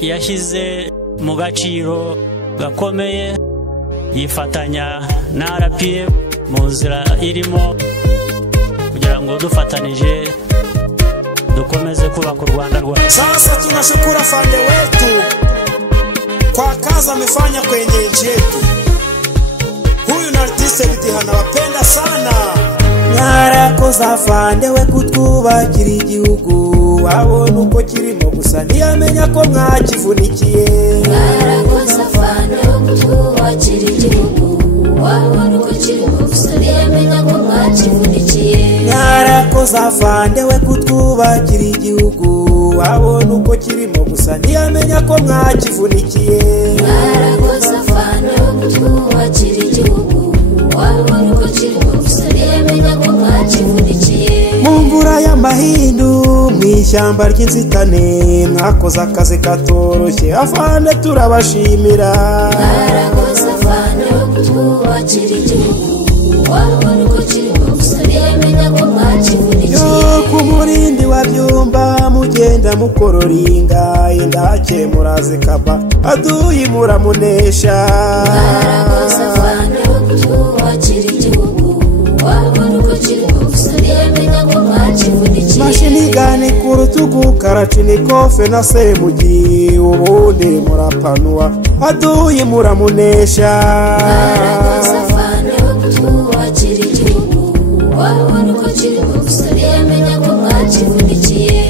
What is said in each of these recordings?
yashyize mu gaciro gakomeye yifatanya na RPF mu nzira irimo kugira ngo dufatanije dukomeze kubaka u Rwanda rwacu. Sasa tunashukuru afande wetu kwa kazi amefanya kwenye nchi yetu. Huyu ni artiste Bidihana wapenda sana. Mwarakoze afande we kutwubakira igihugu, wabona uko kirimo gusa ntiyamenya ko mwakivunikiye. Mwarakoze afande we kutwubakira igihugu, wabona uko kirimo gusa ntiyamenya ko mwakivunikiye. Mwarakoze afande we kutwubakira igihugu, wabona uko kirimo gusa ntiyamenya ko mwakivunikiye. Mwarakoze afande we kutwubakira igihugu, wabona uko kirimo gusa ntiyamenya ko mwakivunikiye. Mu mvura y'amahindu mw'ishyamba ry'inzitane mwakoze akazi katoroshye afande turabashimira. Mwarakoze afande we kutwubakira igihugu, wabona uko kirimo gusa ntiyamenya ko mwakivunikiye. Ku murindi wa Byumba mugenda mukororinga indake murazikaba aduyi muramunesha. Mwarakoze afande we kutwubakira igihugu, wabona uko kirimo gusa ntiyamenya ko mwakivunikiye. Mashinigani ku rutugu Karachinikofe na Semugi ubundi murapanua aduyi muramunesha. Mwarakoze afande we kutwubakira igihugu, wabona uko kirimo gusa ntiyamenya ko mwakivunikiye.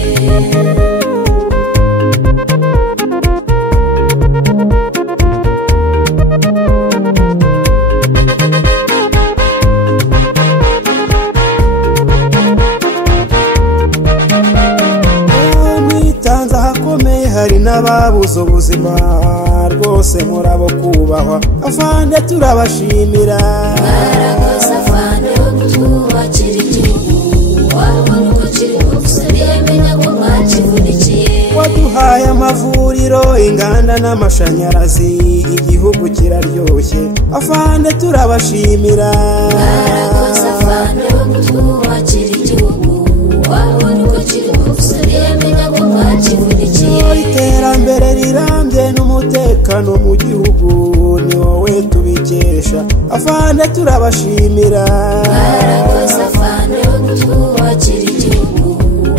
Mwitanze ahakomeye hari n'ababuze ubuzima rwose murabo kubahwa afande turabashimira. Mwarakoze afande we kutwubakira igihugu, wabona uko kirimo gusa ntiyamenya ko mwakivunikiye. Waduhaye amavuriro inganda n'amashanyarazi igihugu kiraryoshye afande turabashimira. Mwarakoze afande we kutwubakira igihugu, wabona uko kirimo gusa ntiyamenya ko mwakivunikiye. Iterambere rirambye n'umutekano mu gihugu ni wowe tubikesha afande turabashimira. Mwarakoze afande we kutwubakira igihugu,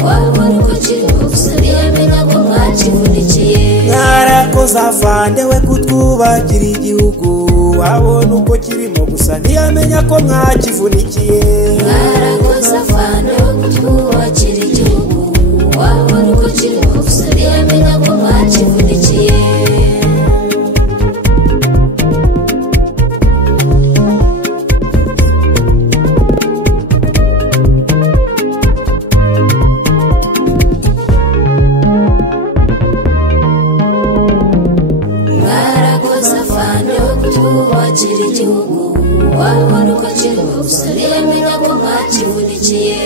wabona uko kirimo gusa ntiyamenya ko mwakivunikiye. Mwarakoze afande we kutwubakira igihugu, wabona uko kirimo gusa ntiyamenya ko mwakivunikiye. Mwarakoze afande we kutwubakira igihugu, wabona uko kirimo gusa ntiyamenya ko mwakivunikiye. Mwarakoze afande we kutwubakira igihugu, wabona uko kirimo gusa ntiyamenya ko mwakivunikiye.